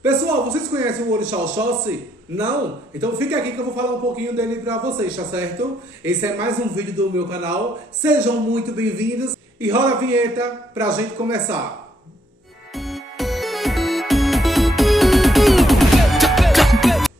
Pessoal, vocês conhecem o Orixá Oxóssi? Não? Então fica aqui que eu vou falar um pouquinho dele pra vocês, tá certo? Esse é mais um vídeo do meu canal. Sejam muito bem-vindos e rola a vinheta pra gente começar.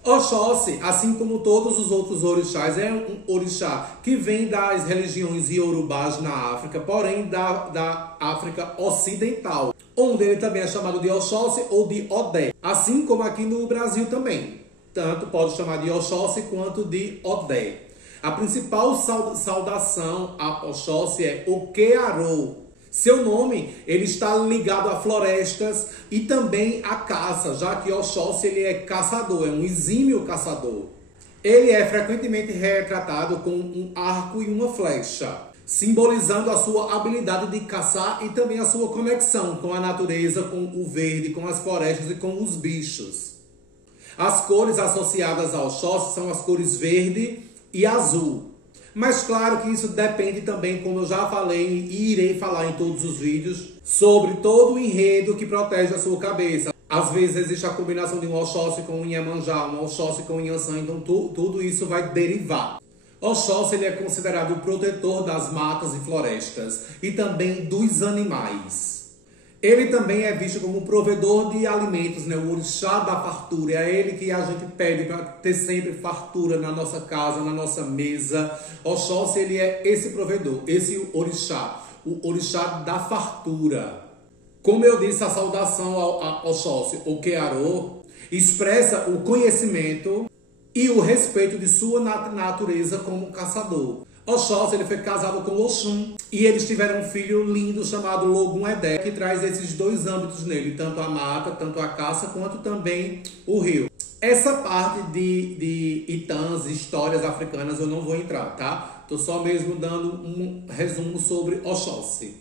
Oxóssi, assim como todos os outros orixás, é um orixá que vem das religiões iorubás na África, porém da África Ocidental, onde ele também é chamado de Oxóssi ou de Odé, assim como aqui no Brasil também. Tanto pode chamar de Oxóssi quanto de Odé. A principal saudação a Oxóssi é Okearô. Seu nome, ele está ligado a florestas e também a caça, já que Oxóssi ele é caçador, é um exímio caçador. Ele é frequentemente retratado com um arco e uma flecha, simbolizando a sua habilidade de caçar e também a sua conexão com a natureza, com o verde, com as florestas e com os bichos. As cores associadas ao Oxóssi são as cores verde e azul. Mas claro que isso depende também, como eu já falei e irei falar em todos os vídeos, sobre todo o enredo que protege a sua cabeça. Às vezes existe a combinação de um Oxóssi com um Iemanjá, um Oxóssi com um Inhansã, então tudo isso vai derivar. Oxóssi ele é considerado o protetor das matas e florestas e também dos animais. Ele também é visto como um provedor de alimentos, né? O orixá da fartura. É ele que a gente pede para ter sempre fartura na nossa casa, na nossa mesa. Oxóssi, ele é esse provedor, esse orixá, o orixá da fartura. Como eu disse, a saudação a Oxóssi, Okearô, expressa o conhecimento e o respeito de sua natureza como caçador. Oxóssi ele foi casado com Oxum e eles tiveram um filho lindo chamado Logum-Edé, que traz esses dois âmbitos nele, tanto a mata, tanto a caça, quanto também o rio. Essa parte de Itãs, histórias africanas, eu não vou entrar, tá? Tô só mesmo dando um resumo sobre Oxóssi.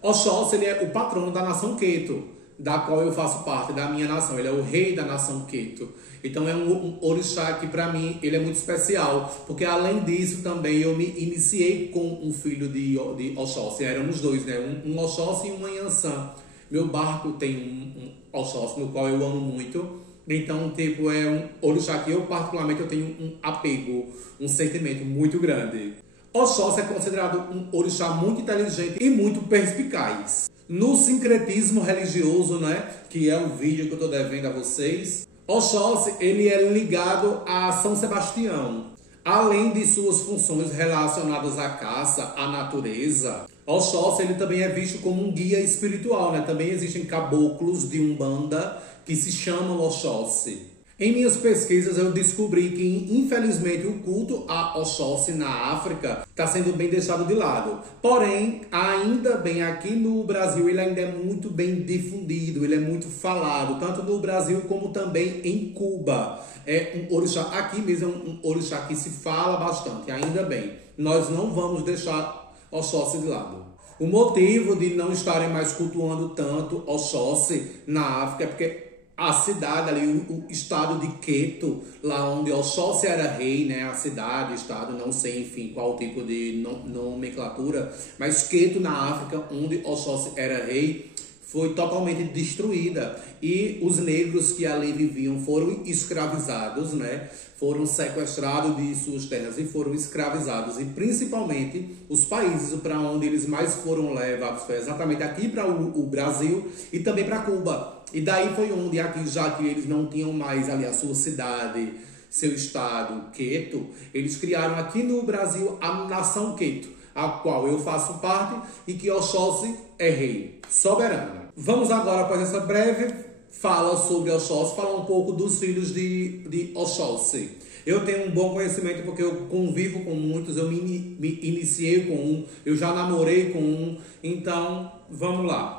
Oxóssi ele é o patrono da nação Queto, da qual eu faço parte, da minha nação. Ele é o rei da nação Queto. Então é um orixá que para mim ele é muito especial, porque além disso também eu me iniciei com um filho de Oxóssi. Éramos dois, né? Um Oxóssi e um Inhansã. Meu barco tem um Oxóssi, no qual eu amo muito. Então, tipo, é um orixá que eu particularmente eu tenho um apego, um sentimento muito grande. Oxóssi é considerado um orixá muito inteligente e muito perspicaz. No sincretismo religioso, né, que é o vídeo que eu estou devendo a vocês, Oxóssi ele é ligado a São Sebastião. Além de suas funções relacionadas à caça, à natureza, Oxóssi ele também é visto como um guia espiritual, né? Também existem caboclos de Umbanda que se chamam Oxóssi. Em minhas pesquisas eu descobri que, infelizmente, o culto a Oxóssi na África está sendo bem deixado de lado. Porém, ainda bem, aqui no Brasil ele ainda é muito bem difundido, ele é muito falado, tanto no Brasil como também em Cuba. É um orixá, aqui mesmo é um orixá que se fala bastante, ainda bem. Nós não vamos deixar Oxóssi de lado. O motivo de não estarem mais cultuando tanto Oxóssi na África é porque a cidade ali, o estado de Queto, lá onde Oxóssi era rei, né? A cidade, estado, não sei, enfim, qual tipo de nomenclatura, mas Queto na África, onde Oxóssi era rei, foi totalmente destruída. E os negros que ali viviam foram escravizados, né? Foram sequestrados de suas terras e foram escravizados. E principalmente os países para onde eles mais foram levados foi exatamente aqui para o Brasil e também para Cuba. E daí foi onde, aqui, já que eles não tinham mais ali a sua cidade, seu estado, Queto, eles criaram aqui no Brasil a nação Queto, a qual eu faço parte e que Oxóssi é rei, soberano. Vamos agora, após essa breve fala sobre Oxóssi, falar um pouco dos filhos de Oxóssi. Eu tenho um bom conhecimento porque eu convivo com muitos, eu me iniciei com um, eu já namorei com um, então vamos lá.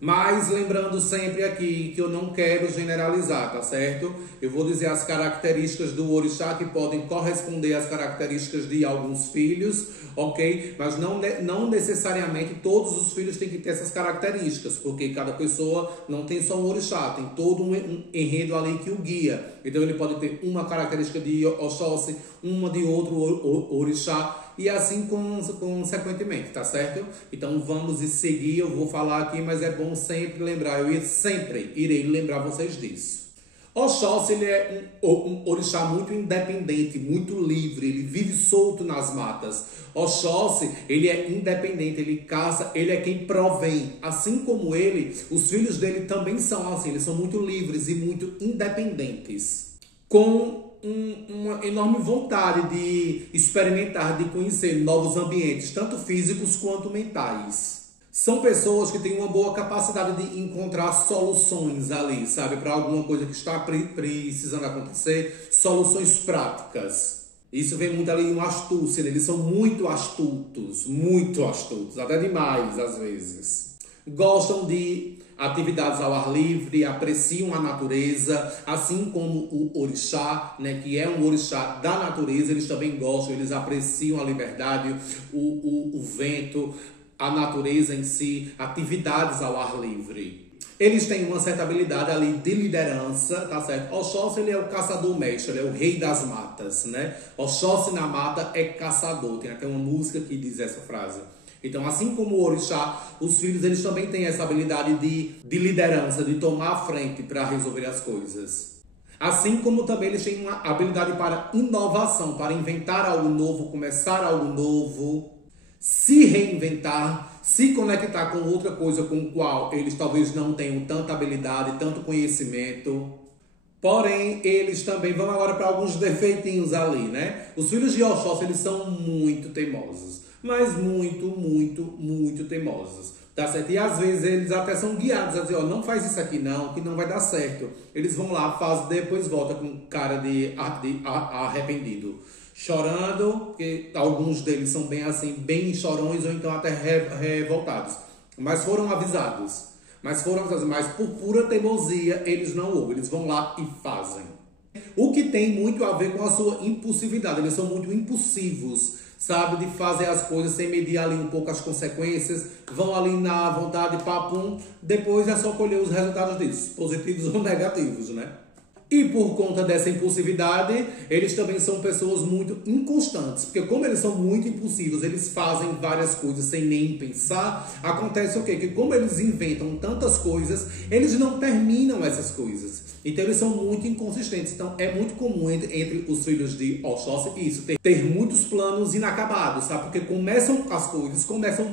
Mas lembrando sempre aqui que eu não quero generalizar, tá certo? Eu vou dizer as características do orixá que podem corresponder às características de alguns filhos, ok? Mas não necessariamente todos os filhos têm que ter essas características, porque cada pessoa não tem só um orixá, tem todo um enredo ali que o guia. Então ele pode ter uma característica de Oxóssi, uma de outro orixá, e assim consequentemente, tá certo? Então vamos seguir, eu vou falar aqui, mas é bom sempre lembrar, sempre irei lembrar vocês disso. Oxóssi, ele é um orixá muito independente, muito livre, ele vive solto nas matas. Oxóssi, ele é independente, ele caça, ele é quem provém. Assim como ele, os filhos dele também são assim, eles são muito livres e muito independentes. Com uma enorme vontade de experimentar, de conhecer novos ambientes, tanto físicos quanto mentais. São pessoas que têm uma boa capacidade de encontrar soluções ali, sabe? Para alguma coisa que está precisando acontecer, soluções práticas. Isso vem muito ali em uma astúcia, né? Eles são muito astutos, até demais às vezes. Gostam de atividades ao ar livre, apreciam a natureza, assim como o orixá, né, que é um orixá da natureza, eles também gostam, eles apreciam a liberdade, o vento, a natureza em si, atividades ao ar livre. Eles têm uma certa habilidade ali de liderança, tá certo? Oxóssi, ele é o caçador-mestre, ele é o rei das matas, né? Oxóssi na mata é caçador. Tem até uma música que diz essa frase. Então, assim como o orixá, os filhos, eles também têm essa habilidade de liderança, de tomar a frente para resolver as coisas. Assim como também eles têm uma habilidade para inovação, para inventar algo novo, começar algo novo, se reinventar, se conectar com outra coisa com o qual eles talvez não tenham tanta habilidade, tanto conhecimento. Porém, eles também vão agora para alguns defeitinhos ali, né? Os filhos de Oxóssi, eles são muito teimosos, mas muito teimosos, tá certo? E às vezes eles até são guiados a dizer, ó, não faz isso aqui não, que não vai dar certo. Eles vão lá, fazem, depois volta com cara de arrependido. Chorando, porque alguns deles são bem assim, bem chorões ou então até revoltados. Mas foram avisados. Mas por pura teimosia, eles não ouvem. Eles vão lá e fazem. O que tem muito a ver com a sua impulsividade. Eles são muito impulsivos, sabe? De fazer as coisas sem medir ali um pouco as consequências. Vão ali na vontade, papum. Depois é só colher os resultados disso, positivos ou negativos, né? E por conta dessa impulsividade, eles também são pessoas muito inconstantes. Porque como eles são muito impulsivos, eles fazem várias coisas sem nem pensar. Acontece o quê? Que como eles inventam tantas coisas, eles não terminam essas coisas. Então eles são muito inconsistentes. Então é muito comum entre os filhos de Oxóssi isso, ter muitos planos inacabados, sabe? Porque começam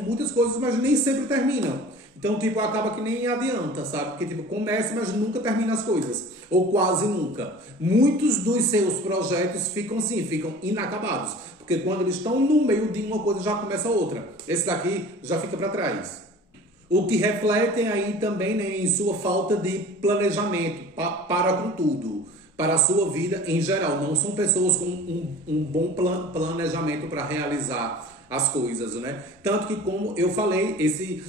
muitas coisas, mas nem sempre terminam. Então, tipo, acaba que nem adianta, sabe? Porque, tipo, começa, mas nunca termina as coisas. Ou quase nunca. Muitos dos seus projetos ficam assim, ficam inacabados. Porque quando eles estão no meio de uma coisa, já começa outra. Esse daqui já fica para trás. O que refletem aí também, né, em sua falta de planejamento para com tudo. Para a sua vida em geral. Não são pessoas com um bom planejamento para realizar as coisas, né? Tanto que, como eu falei,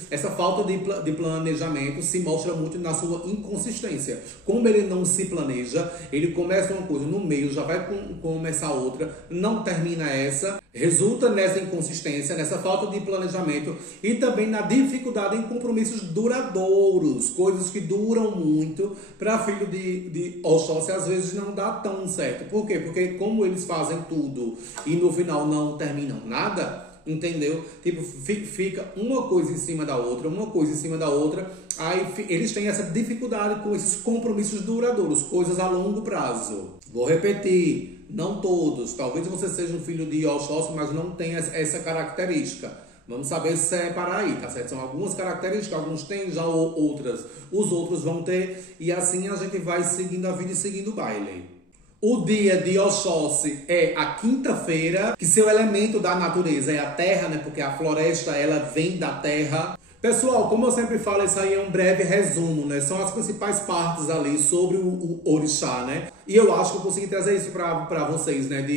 essa falta de planejamento se mostra muito na sua inconsistência. Como ele não se planeja, ele começa uma coisa, no meio já vai começar outra, não termina essa, resulta nessa inconsistência, nessa falta de planejamento e também na dificuldade em compromissos duradouros, coisas que duram muito. Para filho de Oxóssi, às vezes não dá tão certo. Por quê? Porque como eles fazem tudo e no final não terminam nada, entendeu? Tipo, fica uma coisa em cima da outra, aí eles têm essa dificuldade com esses compromissos duradouros, coisas a longo prazo. Vou repetir, não todos, talvez você seja um filho de Oxóssi, mas não tenha essa característica. Vamos saber separar aí, tá certo? São algumas características, alguns têm, já outras os outros vão ter, e assim a gente vai seguindo a vida e seguindo o baile. O dia de Oxóssi é a quinta-feira, que seu elemento da natureza é a terra, né? Porque a floresta, ela vem da terra. Pessoal, como eu sempre falo, isso aí é um breve resumo, né? São as principais partes ali sobre o orixá, né? E eu acho que eu consegui trazer isso para vocês, né?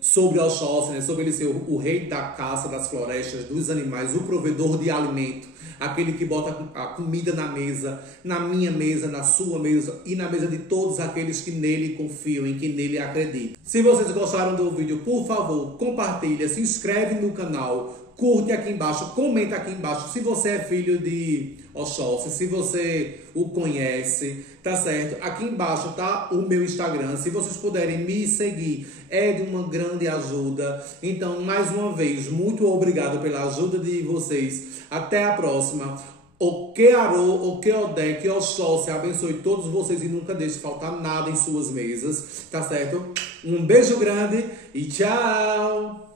Sobre Oxóssi, né? Sobre ele ser o rei da caça, das florestas, dos animais, o provedor de alimento. Aquele que bota a comida na mesa, na minha mesa, na sua mesa e na mesa de todos aqueles que nele confiam, em que nele acreditam. Se vocês gostaram do vídeo, por favor, compartilha, se inscreve no canal, curte aqui embaixo, comenta aqui embaixo se você é filho de Oxóssi, se você o conhece, tá certo? Aqui embaixo tá o meu Instagram, se vocês puderem me seguir, é de uma grande ajuda. Então, mais uma vez, muito obrigado pela ajuda de vocês. Até a próxima. O Kearo, o Keodé, que Oxóssi abençoe todos vocês e nunca deixe faltar nada em suas mesas, tá certo? Um beijo grande e tchau!